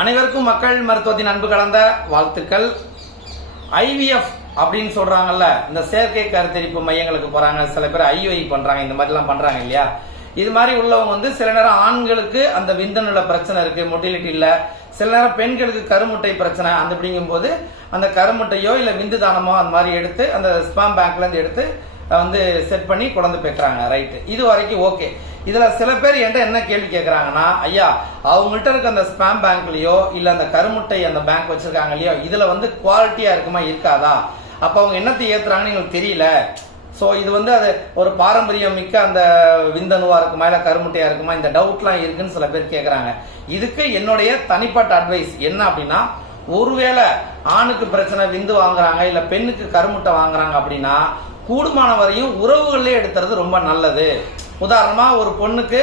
அனைவருக்கும் மக்கள் மருத்துவத்தின் அன்பு கலந்த வாழ்த்துக்கள். ஐவிஎஃப் அப்படின்னு சொல்றாங்கல்ல இந்த செயற்கை கருத்தரிப்பு மையங்களுக்கு போறாங்க. சில பேர் ஐஒஐ பண்றாங்க இந்த மாதிரிலாம் பண்றாங்க இல்லையா? இது மாதிரி உள்ளவங்க வந்து சில நேரம் ஆண்களுக்கு அந்த விந்தணுல பிரச்சனை இருக்கு மொட்டிலிட்டி இல்ல. சில நேரம் பெண்களுக்கு கருமுட்டை பிரச்சனை அந்த அப்படிங்கும்போது அந்த கருமுட்டையோ இல்ல விந்து தானமோ அந்த மாதிரி எடுத்து அந்த ஸ்பாம் பேங்க்ல இருந்து எடுத்து வந்து செட் பண்ணி குழந்தை பெற்றாங்க ரைட்டு இது வரைக்கும் ஓகே இதுல சில பேர் என்கிட்ட என்ன கேள்வி கேட்கறாங்கன்னா ஐயா அவங்கள்ட்ட இருக்க அந்த ஸ்பாம் பேங்க்லயோ இல்ல அந்த கருமுட்டை அந்த பேங்க் வச்சிருக்காங்க இல்லையோ இதுல வந்து குவாலிட்டியா இருக்குமா இருக்காதா? அப்ப அவங்க என்னத்தை ஏத்துறாங்கன்னு எங்களுக்கு தெரியல. ஸோ இது வந்து அது ஒரு பாரம்பரியம் மிக்க அந்த விந்தணுவா இருக்குமா இல்ல கருமுட்டையா இருக்குமா இந்த டவுட்லாம் இருக்குன்னு சில பேர் கேட்கறாங்க இதுக்கு என்னுடைய தனிப்பட்ட அட்வைஸ் என்ன அப்படின்னா ஒருவேளை ஆணுக்கு பிரச்சனை விந்து வாங்குறாங்க இல்ல பெண்ணுக்கு கருமுட்டை வாங்குறாங்க அப்படின்னா கூடுமான வரையும் உறவுகளே எடுத்துறது ரொம்ப நல்லது. உதாரணமா ஒரு பொண்ணுக்கு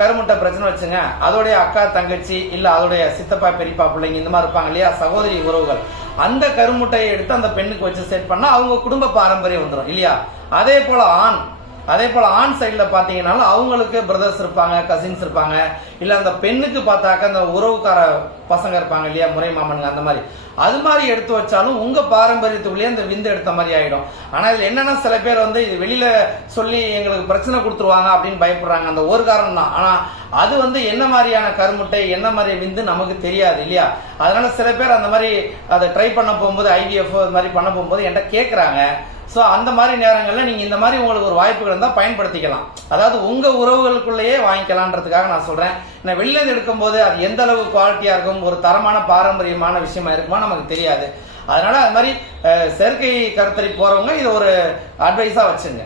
கருமுட்டை பிரச்சனை வச்சுங்க. அதோடைய அக்கா தங்கச்சி இல்ல அதோடைய சித்தப்பா பெரியப்பா பிள்ளைங்க இந்த மாதிரி இருப்பாங்க இல்லையா? சகோதரி உறவுகள். அந்த கருமுட்டையை எடுத்து அந்த பெண்ணுக்கு வச்சு செட் பண்ணா அவங்க குடும்ப பாரம்பரியம் வந்துடும் இல்லையா? அதே போல ஆண் அதே போல் ஆண் சைடில் பார்த்தீங்கன்னாலும் அவங்களுக்கு பிரதர்ஸ் இருப்பாங்க கசின்ஸ் இருப்பாங்க. இல்லை அந்த பெண்ணுக்கு பார்த்தாக்க அந்த உறவுக்கார பசங்க இருப்பாங்க இல்லையா முறை மாமனுங்க அந்த மாதிரி. அது மாதிரி எடுத்து வச்சாலும் உங்கள் பாரம்பரியத்துக்குள்ளேயே அந்த விந்து எடுத்த மாதிரி ஆகிடும் ஆனால் இதில் என்னென்னா சில பேர் வந்து இது வெளியில் சொல்லி எங்களுக்கு பிரச்சனை கொடுத்துருவாங்க அப்படின்னு பயப்படுறாங்க. அந்த ஒரு காரணம் தான். ஆனால் அது வந்து என்ன மாதிரியான கருமுட்டை என்ன மாதிரி விந்து நமக்கு தெரியாது இல்லையா? அதனால சில பேர் அந்த மாதிரி அதை ட்ரை பண்ண போகும்போது ஐவிஎஃப் அது மாதிரி பண்ண போகும்போது என்கிட்ட கேட்குறாங்க ஸோ அந்த மாதிரி நேரங்களில் நீங்கள் இந்த மாதிரி உங்களுக்கு ஒரு வாய்ப்புகள் இருந்தால் பயன்படுத்திக்கலாம். அதாவது உங்கள் உறவுகளுக்குள்ளேயே வாங்கிக்கலான்றதுக்காக நான் சொல்கிறேன் நான் வெளியிலேருந்து எடுக்கும்போது அது எந்த அளவு குவாலிட்டியாக இருக்கும் ஒரு தரமான பாரம்பரியமான விஷயமா இருக்குமா நமக்கு தெரியாது. அதனால அது மாதிரி செயற்கை கருத்தறி போகிறவங்க இது ஒரு அட்வைஸாக வச்சுங்க.